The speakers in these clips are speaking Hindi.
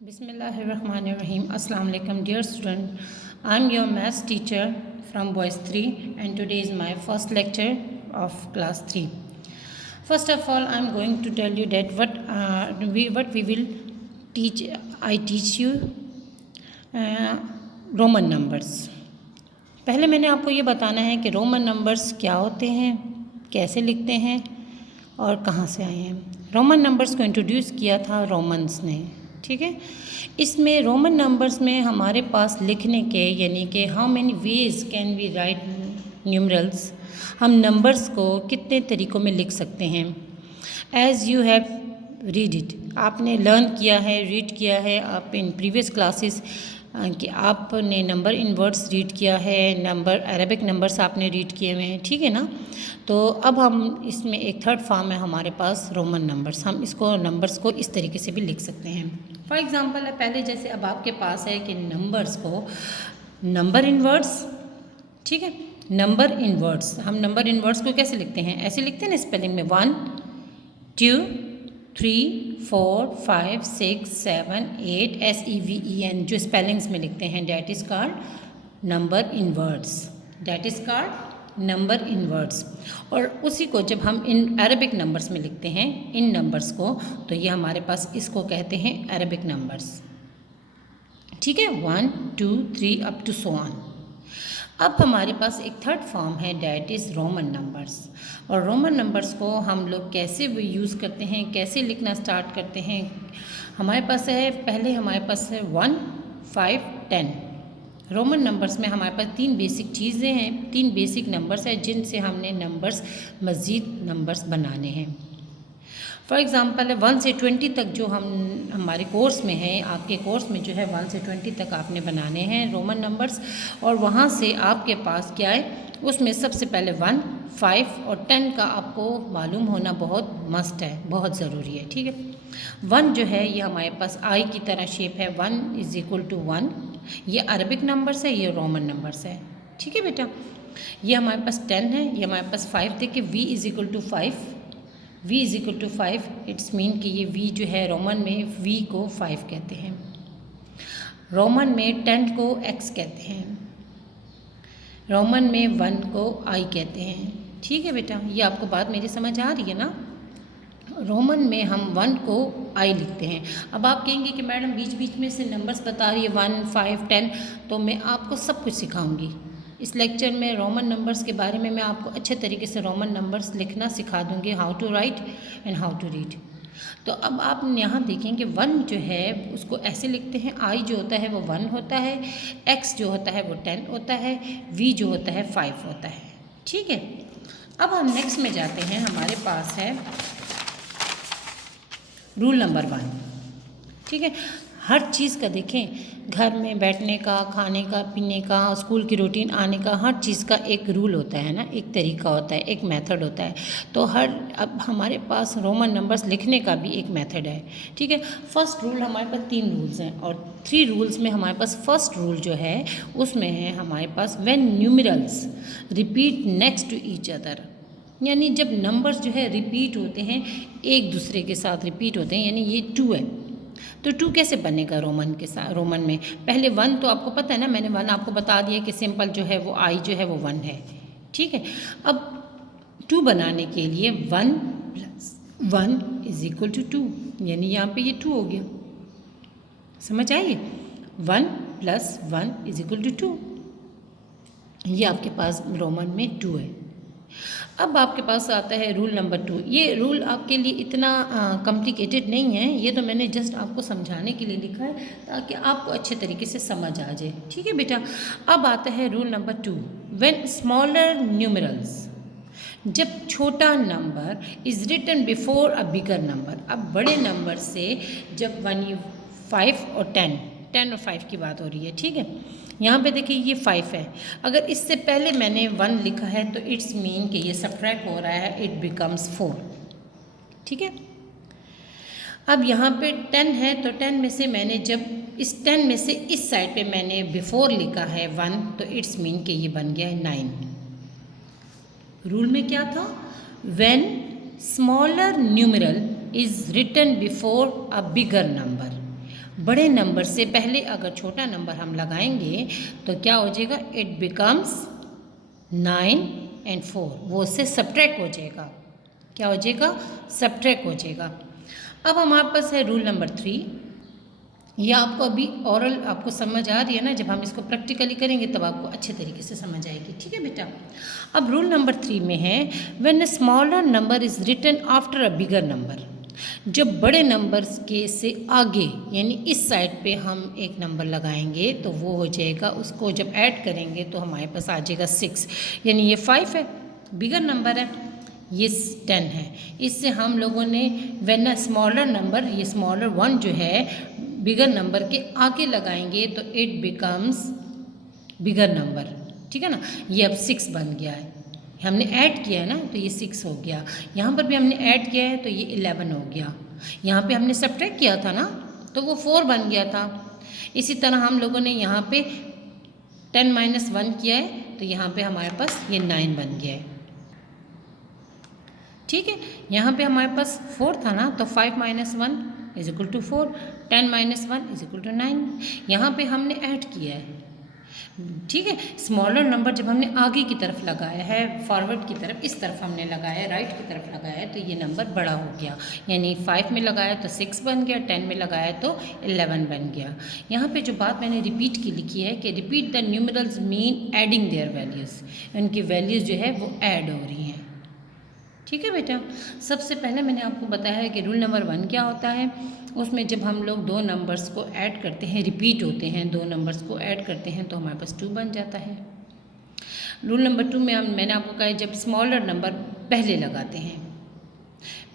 Bismillahirrahmanirrahim. Assalamu alaikum, dear student. I'm your maths teacher from Boys 3 and today is my first lecture of class 3. First of all, I'm going to tell you that what we will teach. I teach you Roman numbers. पहले मैंने आपको ये बताना है कि रोमन नंबर्स क्या होते हैं, कैसे लिखते हैं और कहाँ से आए हैं. रोमन नंबर्स को इंट्रोड्यूस किया था रोमन्स ने. ठीक है. इसमें रोमन नंबर्स में हमारे पास लिखने के यानी कि how many ways can we write numerals, हम नंबर्स को कितने तरीक़ों में लिख सकते हैं. As you have read it, आपने लर्न किया है, रीड किया है आप इन प्रीवियस क्लासेस कि आपने नंबर इन वर्ड्स रीड किया है, नंबर अरबिक नंबर्स आपने रीड किए हुए हैं. ठीक है ना. तो अब हम इसमें एक थर्ड फॉर्म है हमारे पास रोमन नंबर्स. हम इसको नंबर्स को इस तरीके से भी लिख सकते हैं. फॉर एग्ज़ाम्पल है पहले जैसे अब आपके पास है कि नंबर्स को नंबर इन वर्ड्स. ठीक है. नंबर इन वर्ड्स, हम नंबर इन वर्ड्स को कैसे लिखते हैं, ऐसे लिखते हैं ना स्पेलिंग में 1 2 3 4 5 6 7 8 SEVEN जो स्पेलिंग्स में लिखते हैं that is called number in words. That is called number in words. और उसी को जब हम इन अरबिक नंबर्स में लिखते हैं इन नंबर्स को, तो ये हमारे पास इसको कहते हैं अरबिक नंबर्स. ठीक है. 1 2 3 अप टू सो ऑन. अब हमारे पास एक थर्ड फॉर्म है डैट इज़ रोमन नंबर्स. और रोमन नंबर्स को हम लोग कैसे यूज़ करते हैं, कैसे लिखना स्टार्ट करते हैं. हमारे पास है पहले हमारे पास है 1 5 10. रोमन नंबर्स में हमारे पास 3 बेसिक चीज़ें हैं, 3 बेसिक नंबर्स हैं जिनसे हमने नंबर्स मज़ीद नंबर्स बनाने हैं. फॉर एग्ज़ाम्पल 1 से 20 तक जो हम हमारे कोर्स में है, आपके कोर्स में जो है 1 से 20 तक आपने बनाने हैं रोमन नंबर्स. और वहाँ से आपके पास क्या है, उसमें सबसे पहले 1 5 और 10 का आपको मालूम होना बहुत मस्ट है, बहुत ज़रूरी है. ठीक है. 1 जो है ये हमारे पास आई की तरह शेप है. 1 = 1. ये अरबिक नंबर्स है, ये रोमन नंबर्स है. ठीक है बेटा. ये हमारे पास 10 है, ये हमारे पास 5. देखिए V = 5. V = 5. इट्स मीन कि ये V जो है रोमन में V को 5 कहते हैं, रोमन में 10 को X कहते हैं, रोमन में 1 को I कहते हैं. ठीक है बेटा. ये आपको बात मेरी समझ आ रही है ना. रोमन में हम 1 को I लिखते हैं. अब आप कहेंगे कि मैडम बीच बीच में से नंबर्स बता रही है 1 5 10, तो मैं आपको सब कुछ सिखाऊंगी इस लेक्चर में. रोमन नंबर्स के बारे में मैं आपको अच्छे तरीके से रोमन नंबर्स लिखना सिखा दूंगी, how to write and how to read. तो अब आप यहाँ देखेंगे 1 जो है उसको ऐसे लिखते हैं. I जो होता है वो 1 होता है, X जो होता है वो 10 होता है, V जो होता है 5 होता है. ठीक है. अब हम नेक्स्ट में जाते हैं. हमारे पास है रूल नंबर 1. ठीक है. हर चीज़ का देखें, घर में बैठने का, खाने का, पीने का, स्कूल की रूटीन आने का, हर चीज़ का एक रूल होता है ना, एक तरीका होता है, एक मेथड होता है. तो अब हमारे पास रोमन नंबर्स लिखने का भी एक मेथड है. ठीक है. फर्स्ट रूल हमारे पास 3 रूल्स हैं और 3 रूल्स में हमारे पास फर्स्ट रूल जो है उसमें है हमारे पास when numerals repeat next to each other, यानी जब नंबर्स जो है रिपीट होते हैं, एक दूसरे के साथ रिपीट होते हैं. यानी ये 2 है, तो 2 कैसे बनेगा रोमन के साथ. रोमन में पहले 1 तो आपको पता है ना, मैंने 1 आपको बता दिया कि सिंपल जो है वो I जो है वो 1 है. ठीक है. अब 2 बनाने के लिए 1 + 1 = 2, यानी यहाँ पे ये 2 हो गया. समझ आइए. 1 + 1 = 2. ये आपके पास रोमन में 2 है. अब आपके पास आता है रूल नंबर 2. ये रूल आपके लिए इतना कॉम्प्लिकेटेड नहीं है, ये तो मैंने जस्ट आपको समझाने के लिए लिखा है ताकि आपको अच्छे तरीके से समझ आ जाए. ठीक है बेटा. अब आता है rule number 2. When smaller numerals, जब छोटा number is written before a bigger number. अब बड़े नंबर से जब 1 5 और 10 और 5 की बात हो रही है. ठीक है. यहाँ पे देखिए ये 5 है, अगर इससे पहले मैंने 1 लिखा है तो इट्स मीन कि ये सब्ट्रैक्ट हो रहा है, इट बिकम्स 4. ठीक है. अब यहाँ पे 10 है तो 10 में से मैंने जब इस 10 में से इस साइड पे मैंने बिफोर लिखा है 1, तो इट्स मीन कि ये बन गया है 9. रूल में क्या था, when smaller numeral is written before a bigger number, बड़े नंबर से पहले अगर छोटा नंबर हम लगाएंगे तो क्या हो जाएगा, इट बिकम्स 9 and 4, वो उससे सब्ट्रैक्ट हो जाएगा। क्या हो जाएगा, सब्ट्रैक्ट हो जाएगा। अब हमारे पास है रूल नंबर 3। ये आपको अभी ओरल आपको समझ आ रही है ना, जब हम इसको प्रैक्टिकली करेंगे तब आपको अच्छे तरीके से समझ आएगी। ठीक है बेटा। अब रूल नंबर 3 में है, when a smaller number is written after a bigger number, जब बड़े नंबर्स के से आगे यानी इस साइड पे हम एक नंबर लगाएंगे तो वो हो जाएगा, उसको जब ऐड करेंगे तो हमारे पास आ जाएगा 6, यानी ये 5 है, बिगर नंबर है, ये 10 है। इससे हम लोगों ने व्हेन अ स्मॉलर नंबर, ये स्मॉलर 1 जो है बिगर नंबर के आगे लगाएंगे तो इट बिकम्स बिगर नंबर। ठीक है ना, ये अब 6 बन गया है, हमने ऐड किया है ना तो ये 6 हो गया। यहाँ पर भी हमने ऐड किया है तो ये 11 हो गया। यहाँ पे हमने सब्ट्रैक्ट किया था ना तो वो 4 बन गया था। इसी तरह हम लोगों ने यहाँ पे 10 - 1 किया है तो यहाँ पे हमारे पास ये 9 बन गया है। ठीक है, यहाँ पे हमारे पास 4 था ना तो 5 - 1 = 4, 10 - 1 = 9। यहाँ पे हमने ऐड किया है। ठीक है, स्मॉलर नंबर जब हमने आगे की तरफ लगाया है, फॉरवर्ड की तरफ, इस तरफ हमने लगाया है, राइट की तरफ लगाया है तो ये नंबर बड़ा हो गया, यानी 5 में लगाया तो 6 बन गया, 10 में लगाया तो 11 बन गया। यहाँ पे जो बात मैंने रिपीट की लिखी है कि repeat the numerals mean adding their values, उनकी वैल्यूज़ जो है वो ऐड हो रही हैं। ठीक है बेटा, सबसे पहले मैंने आपको बताया है कि रूल नंबर 1 क्या होता है। उसमें जब हम लोग दो नंबर्स को ऐड करते हैं, रिपीट होते हैं, दो नंबर्स को ऐड करते हैं तो हमारे पास 2 बन जाता है। रूल नंबर 2 में मैंने आपको कहा है जब स्मॉलर नंबर पहले लगाते हैं,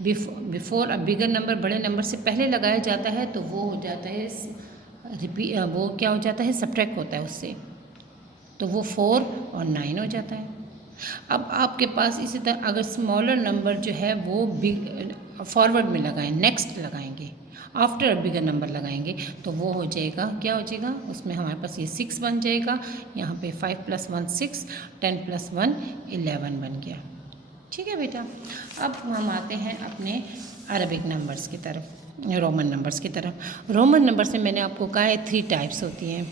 बिफोर अब बिगर नंबर, बड़े नंबर से पहले लगाया जाता है तो वो हो जाता है वो क्या हो जाता है, सब्ट्रैक्ट होता है उससे, तो वो 4 और 9 हो जाता है। अब आपके पास इसी तरह अगर स्मॉलर नंबर जो है वो फॉरवर्ड में लगाएं, नेक्स्ट लगाएंगे, आफ्टर बिगर नंबर लगाएंगे तो वो हो जाएगा, क्या हो जाएगा, उसमें हमारे पास ये 6 बन जाएगा। यहाँ पे 5 + 1 6, 10 + 1 11 बन गया। ठीक है बेटा, अब हम आते हैं अपने अरबिक नंबर्स की तरफ, रोमन नंबर्स की तरफ। रोमन नंबर से मैंने आपको कहा है 3 टाइप्स होती हैं।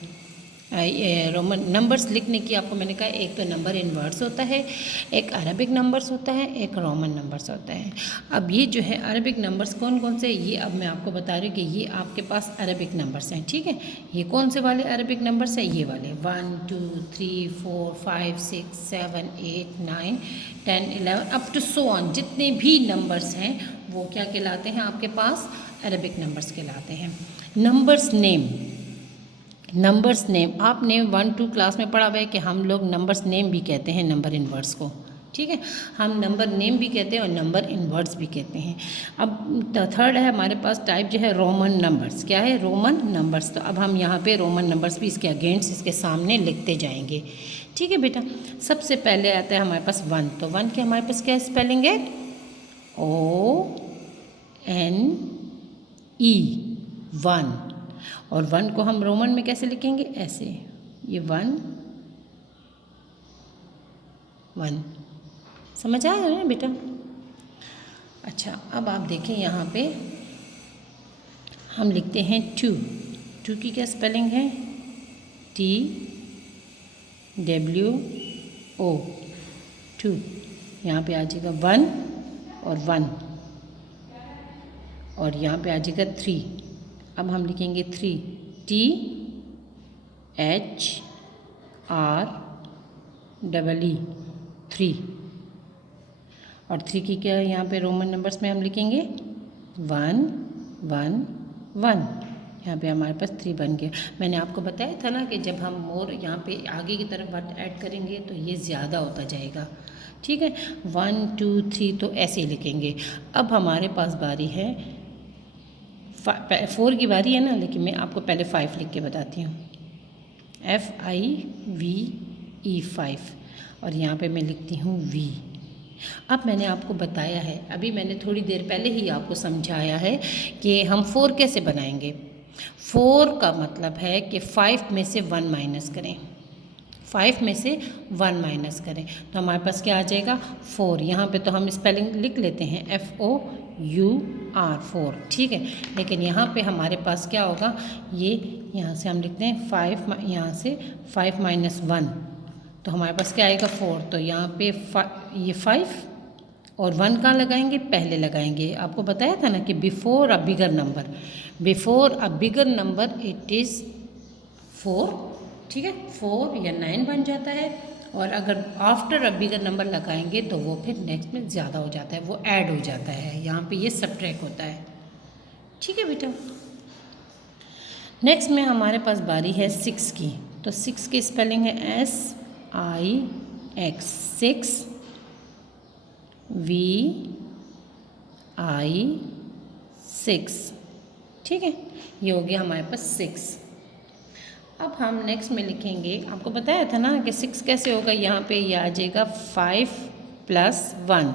रोमन नंबर्स लिखने की आपको मैंने कहा, एक तो नंबर इन वर्ड्स होता है, एक अरबिक नंबर्स होता है, एक रोमन नंबर्स होता है। अब ये जो है अरबिक नंबर्स कौन कौन से, ये अब मैं आपको बता रही हूँ कि ये आपके पास अरबिक नंबर्स हैं। ठीक है, ये कौन से वाले अरबिक नंबर्स हैं, ये वाले 1 2 3 4 5 6 7 8 9 10 11 अप टू सो ऑन, जितने भी नंबर्स हैं वो क्या कहलाते हैं, आपके पास अरबिक नंबर्स कहलाते हैं। नंबर्स नेम, नंबर्स नेम आपने 1-2 क्लास में पढ़ा हुआ है कि हम लोग नंबर्स नेम भी कहते हैं नंबर इन वर्ड्स को। ठीक है, हम नंबर नेम भी कहते हैं और नंबर इन वर्ड्स भी कहते हैं। अब थर्ड है हमारे पास टाइप जो है रोमन नंबर्स। क्या है, रोमन नंबर्स। तो अब हम यहाँ पे रोमन नंबर्स भी इसके अगेंस्ट, इसके सामने लिखते जाएंगे। ठीक है बेटा, सबसे पहले आता है हमारे पास 1। तो 1 के हमारे पास क्या स्पेलिंग है, ONE 1। और 1 को हम रोमन में कैसे लिखेंगे, ऐसे, ये 1 1, समझ आया ना बेटा। अच्छा, अब आप देखें यहाँ पे हम लिखते हैं 2। 2 की क्या स्पेलिंग है, TWO 2। यहाँ पे आ जाएगा 1 और 1, और यहाँ पे आ जाएगा 3। अब हम लिखेंगे 3, THREE 3। और 3 की क्या यहाँ पे रोमन नंबर्स में हम लिखेंगे 1 1 1। यहाँ पे हमारे पास 3 बन गया। मैंने आपको बताया था ना कि जब हम मोर यहाँ पे आगे की तरफ वर्ड ऐड करेंगे तो ये ज़्यादा होता जाएगा। ठीक है, 1 2 3 तो ऐसे ही लिखेंगे। अब हमारे पास बारी है 4 की बारी है ना, लेकिन मैं आपको पहले 5 लिख के बताती हूँ, FIVE 5, और यहाँ पे मैं लिखती हूँ V। अब मैंने आपको बताया है, अभी मैंने थोड़ी देर पहले ही आपको समझाया है कि हम 4 कैसे बनाएंगे। 4 का मतलब है कि 5 में से 1 माइनस करें, 5 में से 1 माइनस करें तो हमारे पास क्या आ जाएगा 4। यहाँ पे तो हम स्पेलिंग लिख लेते हैं, FOUR यू आर 4, ठीक है। लेकिन यहाँ पे हमारे पास क्या होगा, ये यहाँ से हम लिखते हैं 5, यहाँ से 5 माइनस 1, तो हमारे पास क्या आएगा 4। तो यहाँ पे ये 5 और 1 कहाँ लगाएंगे, पहले लगाएंगे। आपको बताया था ना कि before a bigger number it is 4, ठीक है, 4 या 9 बन जाता है। और अगर आफ्टर अ बिगर नंबर लगाएंगे तो वो फिर नेक्स्ट में ज़्यादा हो जाता है, वो ऐड हो जाता है। यहाँ पे ये सबट्रैक्ट होता है, ठीक है बेटा। नेक्स्ट में हमारे पास बारी है 6 की। तो 6 की स्पेलिंग है SIX, 6 VI6, ठीक है। ये हो गया हमारे पास 6। अब हम नेक्स्ट में लिखेंगे, आपको बताया था ना कि 6 कैसे होगा, यहाँ पे ये आ जाएगा 5 + 1।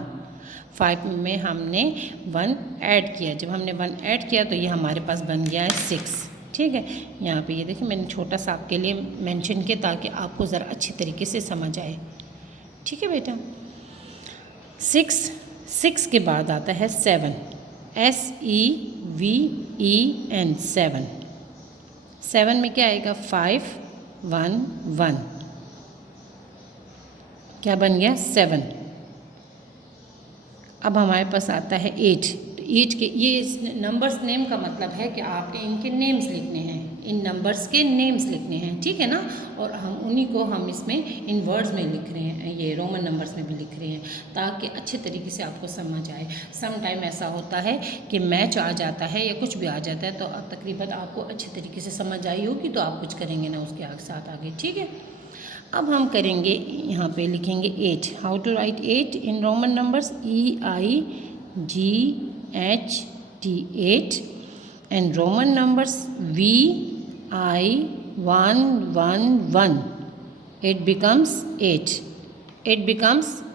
5 में हमने 1 ऐड किया, जब हमने 1 ऐड किया तो ये हमारे पास बन गया है 6, ठीक है। यहाँ पे ये देखिए मैंने छोटा सा आपके लिए मेंशन किया ताकि आपको ज़रा अच्छी तरीके से समझ आए, ठीक है बेटा। 6 के बाद आता है 7, SEVEN, 7। 7 में क्या आएगा 5 1 1, क्या बन गया 7। अब हमारे पास आता है 8। तो 8 के ये नंबर्स नेम का मतलब है कि आपने इनके नेम्स लिखने हैं, इन नंबर्स के नेम्स लिखने हैं, ठीक है ना। और हम उन्हीं को हम इसमें इन वर्ड्स में लिख रहे हैं, ये रोमन नंबर्स में भी लिख रहे हैं ताकि अच्छे तरीके से आपको समझ आए। सम टाइम ऐसा होता है कि मैच आ जाता है या कुछ भी आ जाता है, तो अब तकरीबन आपको अच्छे तरीके से समझ आई होगी तो आप कुछ करेंगे ना उसके साथ आगे, ठीक है। अब हम करेंगे, यहाँ पे लिखेंगे 8। How to write 8 in Roman numbers, EIGHT, 8। And Roman numbers VI111, it becomes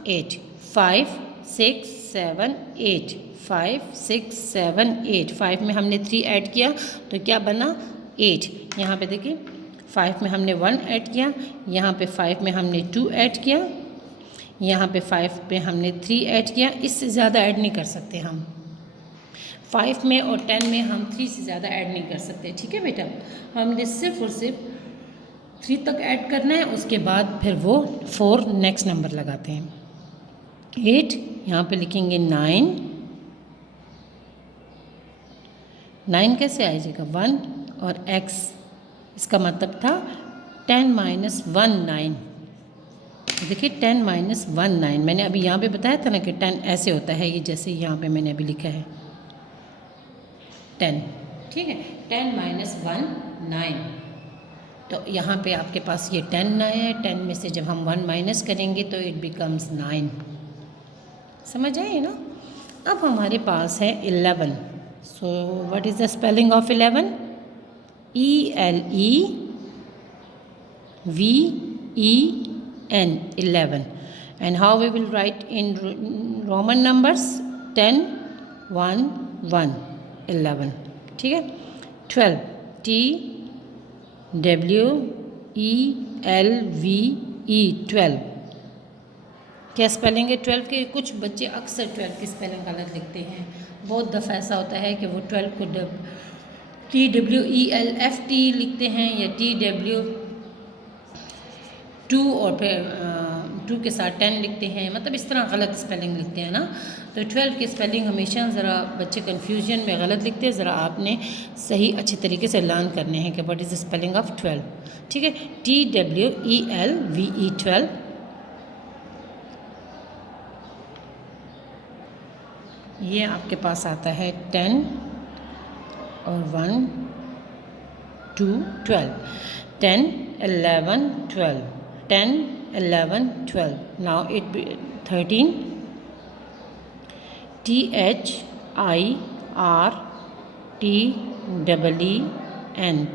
8, 5 6 7 8, 5 6 7 8। 5 में हमने 3 ऐड किया तो क्या बना 8। यहाँ पे देखिए 5 में हमने 1 ऐड किया, यहाँ पे 5 में हमने 2 ऐड किया, यहाँ पे 5 पे हमने 3 ऐड किया। इससे ज़्यादा ऐड नहीं कर सकते हम, 5 में और 10 में हम 3 से ज़्यादा ऐड नहीं कर सकते, ठीक है बेटा। हमने सिर्फ और सिर्फ 3 तक ऐड करना है, उसके बाद फिर वो 4 नेक्स्ट नंबर लगाते हैं। 8 यहाँ पे लिखेंगे 9, 9 कैसे आ जाएगा 1 और x, इसका मतलब था 10 - 1 9। देखिए 10 - 1 9, मैंने अभी यहाँ पे बताया था ना कि 10 ऐसे होता है, ये जैसे यहाँ पे मैंने अभी लिखा है 10, ठीक है। 10 - 1 9, तो यहाँ पे आपके पास ये 10 है, 10 में से जब हम 1 माइनस करेंगे तो इट बिकम्स 9, समझ आए ना। अब हमारे पास है 11। So what is the spelling of 11? ELEVEN, 11। And how we will write in Roman numbers? 10 1 1, 11, ठीक है। 12, TWELVE, 12। क्या स्पेलिंग है 12 के? कुछ बच्चे अक्सर 12 की स्पेलिंग गलत लिखते हैं। बहुत दफ़ा ऐसा होता है कि वो 12 को TWELFT लिखते हैं या TW2 और फिर 2 के साथ 10 लिखते हैं, मतलब इस तरह गलत स्पेलिंग लिखते हैं ना। तो 12 की स्पेलिंग हमेशा ज़रा बच्चे कन्फ्यूजन में गलत लिखते हैं, ज़रा आपने सही अच्छी तरीके से लर्न करने हैं कि what is the spelling of 12, ठीक है। TWELVE, 12। ये आपके पास आता है 10 और 1 2 12, 10 11 12, 10 11 12। Now it be 13, THIRTEEN,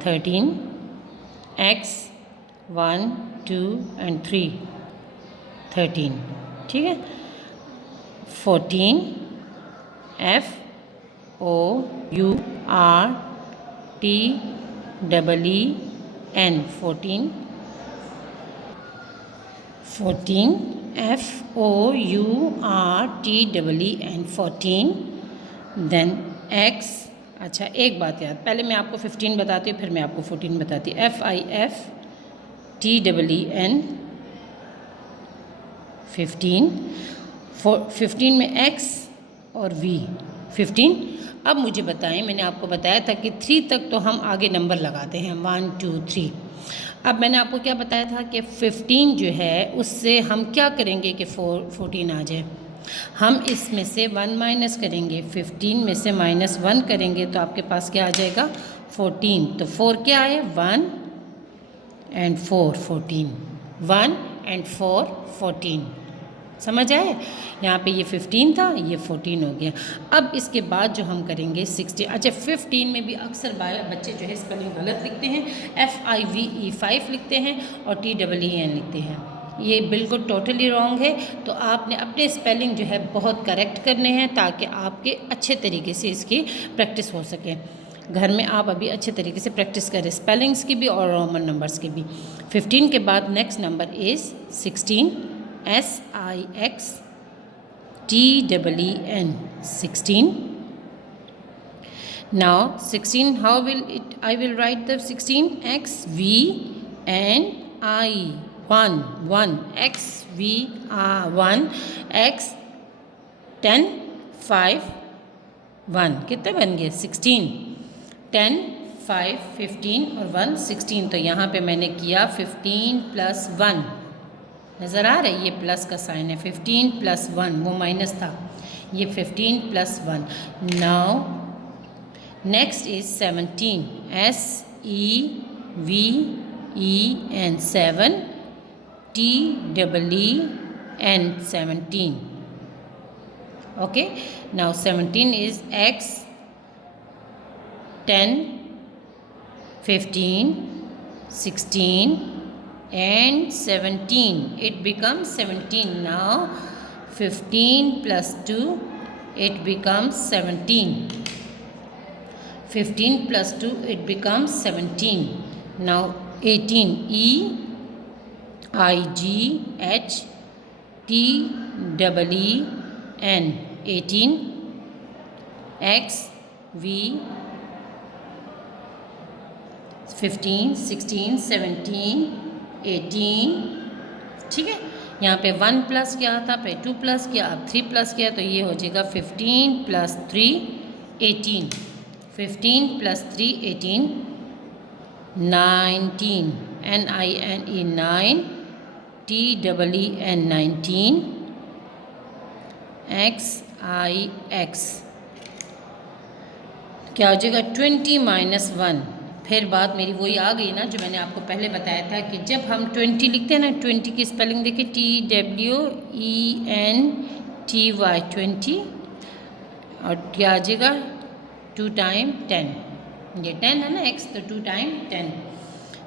13। X 1 2 and 3, 13, ठीक है। 14, FOURTEEN, 14। 14, FOURTEEN, 14। Then x। अच्छा एक बात याद, पहले मैं आपको 15 बताती हूँ, फिर मैं आपको 14 बताती हूँ। FIFTEEN 15, 15 में x और v 15। अब मुझे बताएं, मैंने आपको बताया था कि 3 तक तो हम आगे नंबर लगाते हैं, 1 2 3। अब मैंने आपको क्या बताया था कि 15 जो है उससे हम क्या करेंगे कि 14 आ जाए। हम इसमें से 1 माइनस करेंगे, 15 में से -1 करेंगे तो आपके पास क्या आ जाएगा 14। तो 4 क्या आए 1 एंड 4 14, 1 एंड 4 14। समझ आए? यहाँ पे ये 15 था, ये 14 हो गया। अब इसके बाद जो हम करेंगे 16। अच्छा 15 में भी अक्सर बच्चे जो है स्पेलिंग गलत लिखते हैं, FIVE 5 लिखते हैं और TEEN लिखते हैं। ये बिल्कुल टोटली रॉन्ग है। तो आपने अपने स्पेलिंग जो है बहुत करेक्ट करने हैं ताकि आपके अच्छे तरीके से इसकी प्रैक्टिस हो सके। घर में आप अभी अच्छे तरीके से प्रैक्टिस करें, स्पेलिंग्स की भी और रोमन नंबर्स की भी। 15 के बाद next number is 16, SIXTEEN 16। Now 16, how will it? I will write the 16 XVNI 1 XV1 X 10 5 1। कितने बन गए 16, 10 5 15 और 1 16। तो यहाँ पे मैंने किया 15 + 1, नज़र आ रहा है ये प्लस का साइन है, 15 + 1 वो माइनस था, ये 15 + 1। Now next is 17, SEVEN 7 TEEN 17। Okay, now 17 is X 10 15 16 and 17, it becomes 17. Now 15 + 2, it becomes 17. 15 + 2, it becomes 17. Now 18, EIGHTEEN 18, XV 15 16 17 18। ठीक है, यहाँ पे 1 प्लस किया था, फिर 2 प्लस किया, अब 3 प्लस किया, तो ये हो जाएगा 15 + 3 18। 15 + 3 18, 19 NINE 9 TEEN 19 XIX क्या हो जाएगा 20 - 1। फिर बात मेरी वही आ गई ना जो मैंने आपको पहले बताया था कि जब हम 20 लिखते हैं ना, 20 की स्पेलिंग देखिए TWENTY 20, और क्या आ जाएगा 2 टाइम 10, ये 10 है ना x, तो 2 टाइम 10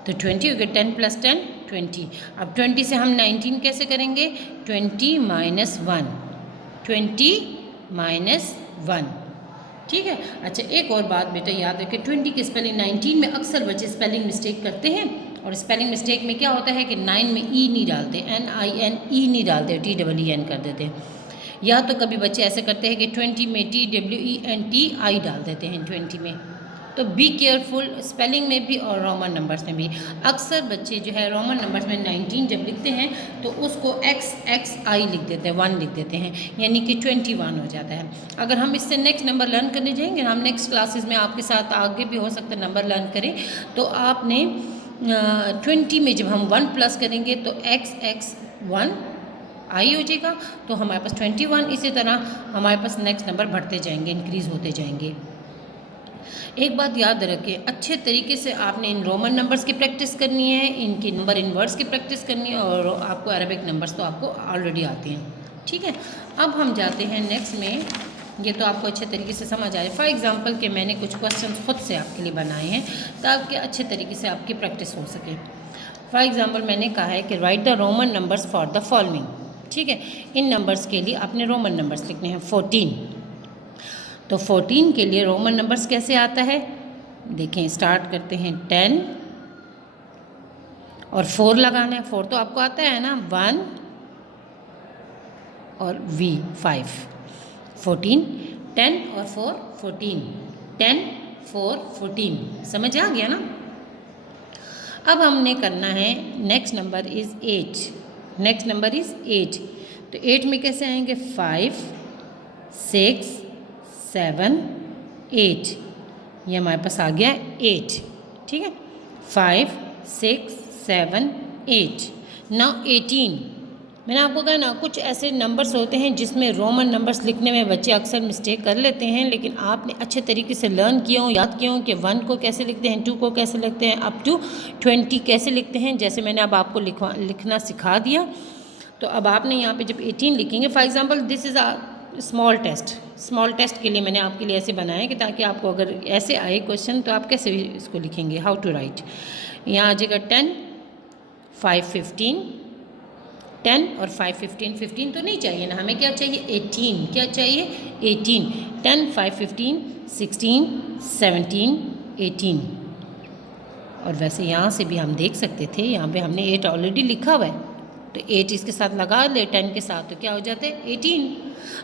तो 20 हो गया। 10 + 10 20। अब 20 से हम 19 कैसे करेंगे 20 - 1, 20 - 1। ठीक है। अच्छा एक और बात बेटा याद रखें, 20 की स्पेलिंग 19 में अक्सर बच्चे स्पेलिंग मिस्टेक करते हैं, और स्पेलिंग मिस्टेक में क्या होता है कि 9 में ई नहीं डालते, NINE नहीं डालते, TEEN कर देते हैं। या तो कभी बच्चे ऐसे करते हैं कि 20 में TWENTI डाल देते हैं 20 में। तो बी केयरफुल स्पेलिंग में भी और रोमन नंबर्स में भी। अक्सर बच्चे जो है रोमन नंबर्स में 19 जब लिखते हैं तो उसको XXI लिख देते हैं, 1 लिख देते हैं, यानी कि 21 हो जाता है। अगर हम इससे नेक्स्ट नंबर लर्न करने जाएंगे, हम नेक्स्ट क्लासेस में आपके साथ आगे भी हो सकता है नंबर लर्न करें, तो आपने 20 में जब हम 1 प्लस करेंगे तो XX1 आई हो जाएगा, तो हमारे पास 21। इसी तरह हमारे पास नेक्स्ट नंबर बढ़ते जाएंगे, इंक्रीज़ होते जाएंगे। एक बात याद रखें, अच्छे तरीके से आपने इन रोमन नंबर्स की प्रैक्टिस करनी है, इनकी नंबर इन वर्ड्स की प्रैक्टिस करनी है, और आपको अरबिक नंबर्स तो आपको ऑलरेडी आते हैं। ठीक है, अब हम जाते हैं नेक्स्ट में, ये तो आपको अच्छे तरीके से समझ आए। फॉर एग्जांपल कि मैंने कुछ क्वेश्चन खुद से आपके लिए बनाए हैं ताकि अच्छे तरीके से आपकी प्रैक्टिस हो सके। फॉर एग्जांपल मैंने कहा है कि right the Roman numbers for the following. ठीक है, इन नंबर्स के लिए आपने रोमन नंबर्स लिखने हैं। 14, तो 14 के लिए रोमन नंबर्स कैसे आता है देखें, स्टार्ट करते हैं 10 और 4 लगाना है। 4 तो आपको आता है ना, 1 और V 5। 14 10 और 4 14, 10 4 14, समझ आ गया ना। अब हमने करना है next number is 8, next number is 8। तो 8 में कैसे आएंगे 5 6 7 8, ये हमारे पास आ गया 8, ठीक है 5 6 7 8। नाउ 18, मैंने आपको कहा ना कुछ ऐसे नंबर्स होते हैं जिसमें रोमन नंबर्स लिखने में बच्चे अक्सर मिस्टेक कर लेते हैं, लेकिन आपने अच्छे तरीके से लर्न किया हो, याद किया हो कि 1 को कैसे लिखते हैं, 2 को कैसे लिखते हैं, अप टू 20 कैसे लिखते हैं, जैसे मैंने अब आपको लिखना सिखा दिया। तो अब आपने यहाँ पे जब 18 लिखेंगे, for example this is a small test, small test के लिए मैंने आपके लिए ऐसे बनाया कि ताकि आपको अगर ऐसे आए क्वेश्चन तो आप कैसे इसको लिखेंगे, हाउ टू राइट। यहाँ आ जाएगा 10 5 15, 10 और 5 15, 15 तो नहीं चाहिए ना, हमें क्या चाहिए 18, क्या चाहिए 18, 10 5 15 16 17 18। और वैसे यहाँ से भी हम देख सकते थे, यहाँ पे हमने 8 ऑलरेडी लिखा हुआ है, तो 8 इसके साथ लगा ले 10 के साथ, तो क्या हो जाता है 18।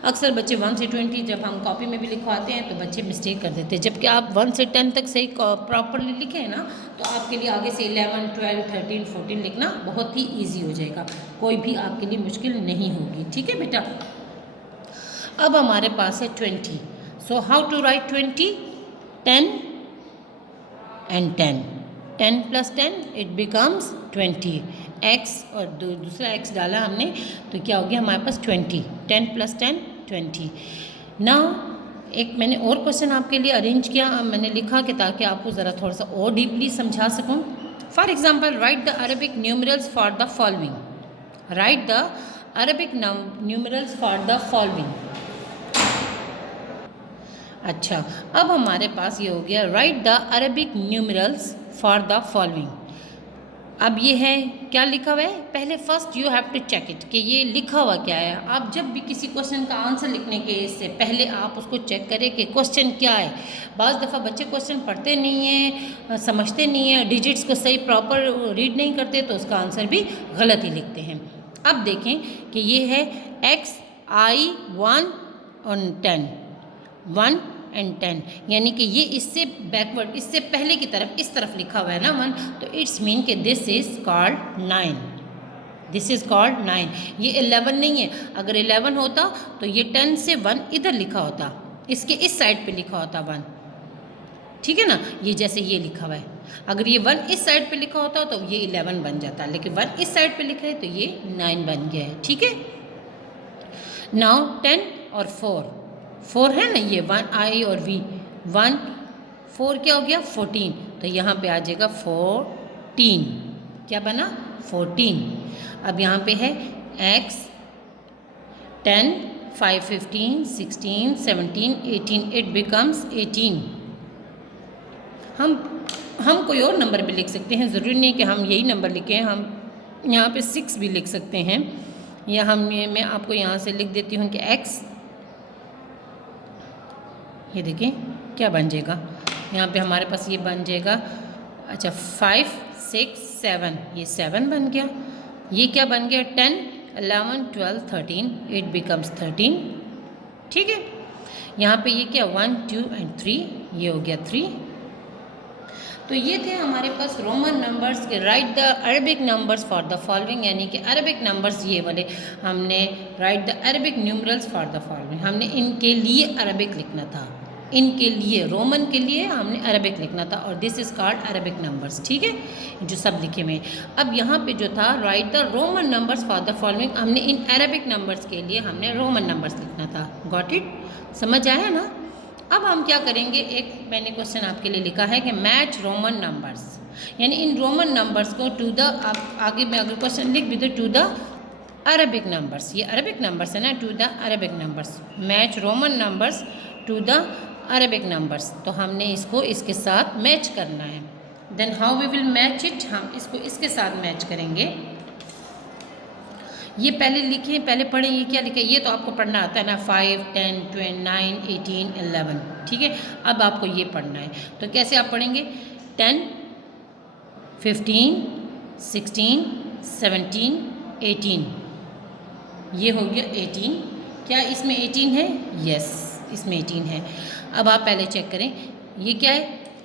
अक्सर बच्चे 1 से 20 जब हम कॉपी में भी लिखवाते हैं तो बच्चे मिस्टेक कर देते हैं, जबकि आप 1 से 10 तक सही प्रॉपरली लिखें ना तो आपके लिए आगे से 11 12 13 14 लिखना बहुत ही ईजी हो जाएगा, कोई भी आपके लिए मुश्किल नहीं होगी, ठीक है बेटा। अब हमारे पास है 20, so how to write 20, 10 and 10, 10 + 10 it becomes 20, x और दूसरा x डाला हमने तो क्या हो गया हमारे पास 20, 10 + 10 20। नाउ एक मैंने और क्वेश्चन आपके लिए अरेंज किया, मैंने लिखा कि ताकि आपको ज़रा थोड़ा सा और डीपली समझा सकूं। For example write the Arabic numerals for the following, write the Arabic numerals for the following. अच्छा, अब हमारे पास ये हो गया write the Arabic numerals for the following. अब ये है क्या लिखा हुआ है, पहले first you have to check it कि ये लिखा हुआ क्या है। आप जब भी किसी क्वेश्चन का आंसर लिखने के से पहले आप उसको चेक करें कि क्वेश्चन क्या है। बाज़ दफ़ा बच्चे क्वेश्चन पढ़ते नहीं हैं, समझते नहीं हैं, डिजिट्स को सही प्रॉपर रीड नहीं करते तो उसका आंसर भी गलत ही लिखते हैं। अब देखें कि ये है x I 1 और 10, 1 एंड 10, यानी कि ये इससे बैकवर्ड, इससे पहले की तरफ इस तरफ लिखा हुआ है ना 1, तो इट्स मीन कि this is called 9, this is called 9। ये 11 नहीं है, अगर 11 होता तो ये 10 से 1 इधर लिखा होता, इसके इस साइड पे लिखा होता 1, ठीक है ना, ये जैसे ये लिखा हुआ है, अगर ये 1 इस साइड पे लिखा होता तो ये 11 बन जाता, लेकिन 1 इस साइड पे लिखा है तो ये 9 बन गया है, ठीक है। नाउ 10 और 4 है ना, ये 1 I और V, 1 4 क्या हो गया 14, तो यहाँ पे आ जाएगा 14, क्या बना 14। अब यहाँ पे है x 10 5 15 16 17 18, इट बिकम्स 18। हम कोई और नंबर भी लिख सकते हैं, ज़रूरी नहीं कि हम यही नंबर लिखें, हम यहाँ पे 6 भी लिख सकते हैं, या मैं आपको यहाँ से लिख देती हूँ कि x, ये देखिए क्या बन जाएगा, यहाँ पे हमारे पास ये बन जाएगा, अच्छा 5 6 7, ये 7 बन गया, ये क्या बन गया 10 11 12 13, इट बिकम्स 13, ठीक है। यहाँ पे ये क्या 1 2 एंड 3, ये हो गया 3। तो ये थे हमारे पास रोमन नंबर्स के right the Arabic numbers for the following, यानी कि अरबिक नंबर्स ये वाले हमने right the Arabic numerals for the following, हमने इनके लिए अरबिक लिखना था, इनके लिए रोमन के लिए हमने अरबिक लिखना था, और this is called Arabic numbers, ठीक है, जो सब लिखे हुए। अब यहाँ पे जो था right the Roman numbers for the following, हमने इन अरबिक नंबर्स के लिए हमने रोमन नंबर्स लिखना था। गॉट इट, समझ आया ना। अब हम क्या करेंगे, एक मैंने क्वेश्चन आपके लिए लिखा है कि मैच रोमन नंबर्स, यानी इन रोमन नंबर्स को टू द, आप आगे मैं अगर क्वेश्चन लिख भी तो टू द अरबिक नंबर्स, ये अरबिक नंबर्स है ना, to the Arabic numbers, match Roman numbers to the Arabic numbers, तो हमने इसको इसके साथ मैच करना है। Then how we will match it, हम इसको इसके साथ मैच करेंगे। ये पहले लिखे, पहले पढ़ें, ये क्या लिखे, ये तो आपको पढ़ना आता है ना, 5 10 12 9 18 11, ठीक है। अब आपको ये पढ़ना है, तो कैसे आप पढ़ेंगे 10 15 16 17 18, ये हो गया 18, क्या इसमें 18 है, यस इसमें 18 है। अब आप पहले चेक करें, ये क्या है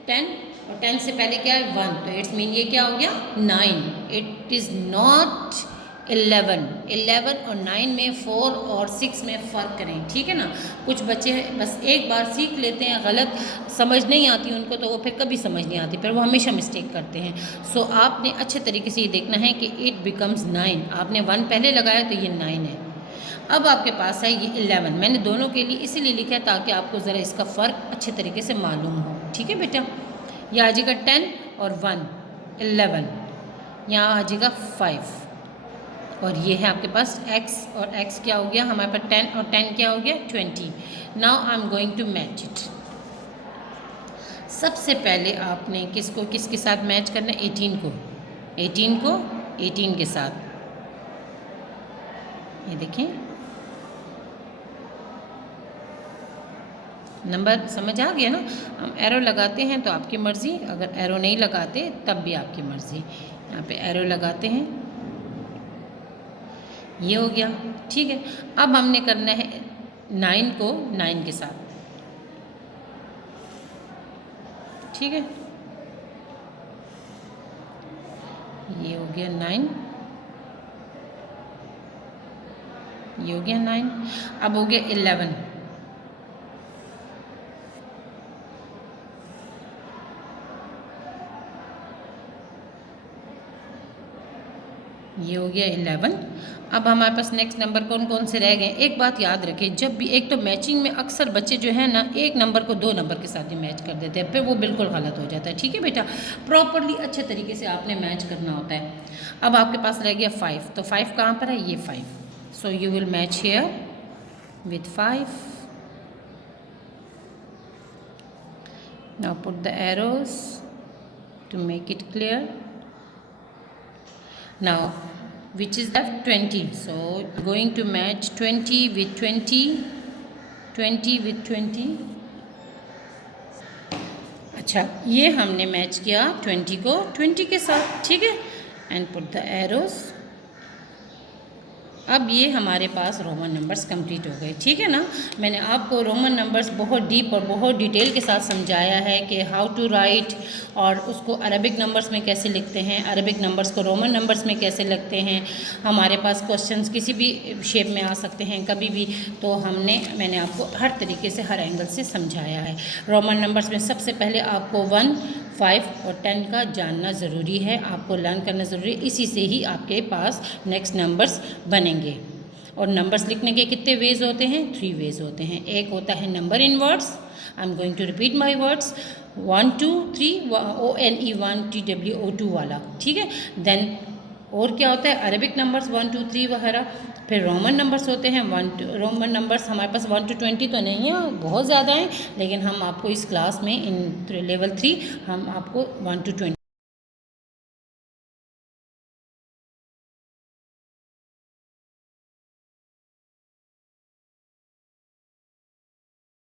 10 और 10 से पहले क्या है 1, तो इट्स मीन ये क्या हो गया 9। It is not 11। 11 और 9 में 4 और 6 में फ़र्क करें, ठीक है ना। कुछ बच्चे बस एक बार सीख लेते हैं, गलत समझ नहीं आती उनको, तो वो फिर कभी समझ नहीं आती, फिर वो हमेशा मिस्टेक करते हैं। सो आपने अच्छे तरीके से ये देखना है कि इट बिकम्स 9। आपने 1 पहले लगाया तो ये 9 है। अब आपके पास है ये 11। मैंने दोनों के लिए इसीलिए लिखा है ताकि आपको ज़रा इसका फ़र्क अच्छे तरीके से मालूम हो, ठीक है बेटा। यह आ जाएगा 10 और 1 11, यहाँ आ जाएगा 5 और ये है आपके पास x, और x क्या हो गया हमारे पास 10 और 10 क्या हो गया 20। Now I am going to match it. सबसे पहले आपने किसको किसके साथ मैच करना है, 18 को 18 के साथ। ये देखें नंबर समझ आ गया ना। हम एरो लगाते हैं तो आपकी मर्ज़ी, अगर एरो नहीं लगाते तब भी आपकी मर्ज़ी। यहाँ पे एरो लगाते हैं, ये हो गया, ठीक है। अब हमने करना है 9 को 9 के साथ, ठीक है। ये हो गया 9, ये हो गया 9। अब हो गया 11, ये हो गया 11। अब हमारे पास नेक्स्ट नंबर कौन कौन से रह गए। एक बात याद रखें, जब भी एक तो मैचिंग में अक्सर बच्चे जो है ना एक नंबर को 2 नंबर के साथ ही मैच कर देते हैं, फिर वो बिल्कुल गलत हो जाता है, ठीक है बेटा। प्रॉपरली अच्छे तरीके से आपने मैच करना होता है। अब आपके पास रह गया 5, तो 5 कहाँ पर है, ये 5। So you will match here with 5। Now put the arrows to make it clear. Now which is left, 20, so going to match 20 with 20, 20 with 20। अच्छा, ये हमने मैच किया 20 को 20 के साथ, ठीक है। And put the arrows. अब ये हमारे पास रोमन नंबर्स कंप्लीट हो गए, ठीक है ना। मैंने आपको रोमन नंबर्स बहुत डीप और बहुत डिटेल के साथ समझाया है कि हाउ टू राइट, और उसको अरबिक नंबर्स में कैसे लिखते हैं, अरबिक नंबर्स को रोमन नंबर्स में कैसे लिखते हैं। हमारे पास क्वेश्चंस किसी भी शेप में आ सकते हैं कभी भी, तो मैंने आपको हर तरीके से हर एंगल से समझाया है। रोमन नंबर्स में सबसे पहले आपको 1, 5 और 10 का जानना ज़रूरी है, आपको लर्न करना ज़रूरी है। इसी से ही आपके पास नेक्स्ट नंबर्स बनेंगे। और नंबर्स लिखने के कितने वेज होते हैं, 3 वेज होते हैं। एक होता है number in words, I am going to repeat my words, 1 2 3 ONE 1 TWO2 वाला, ठीक है। देन और क्या होता है, अरबिक नंबर्स 1 2 3 वगैरह। फिर रोमन नंबर्स होते हैं रोमन नंबर्स हमारे पास 1 to 20 तो नहीं है, बहुत ज़्यादा हैं, लेकिन हम आपको इस क्लास में इन लेवल 3 हम आपको 1 to 20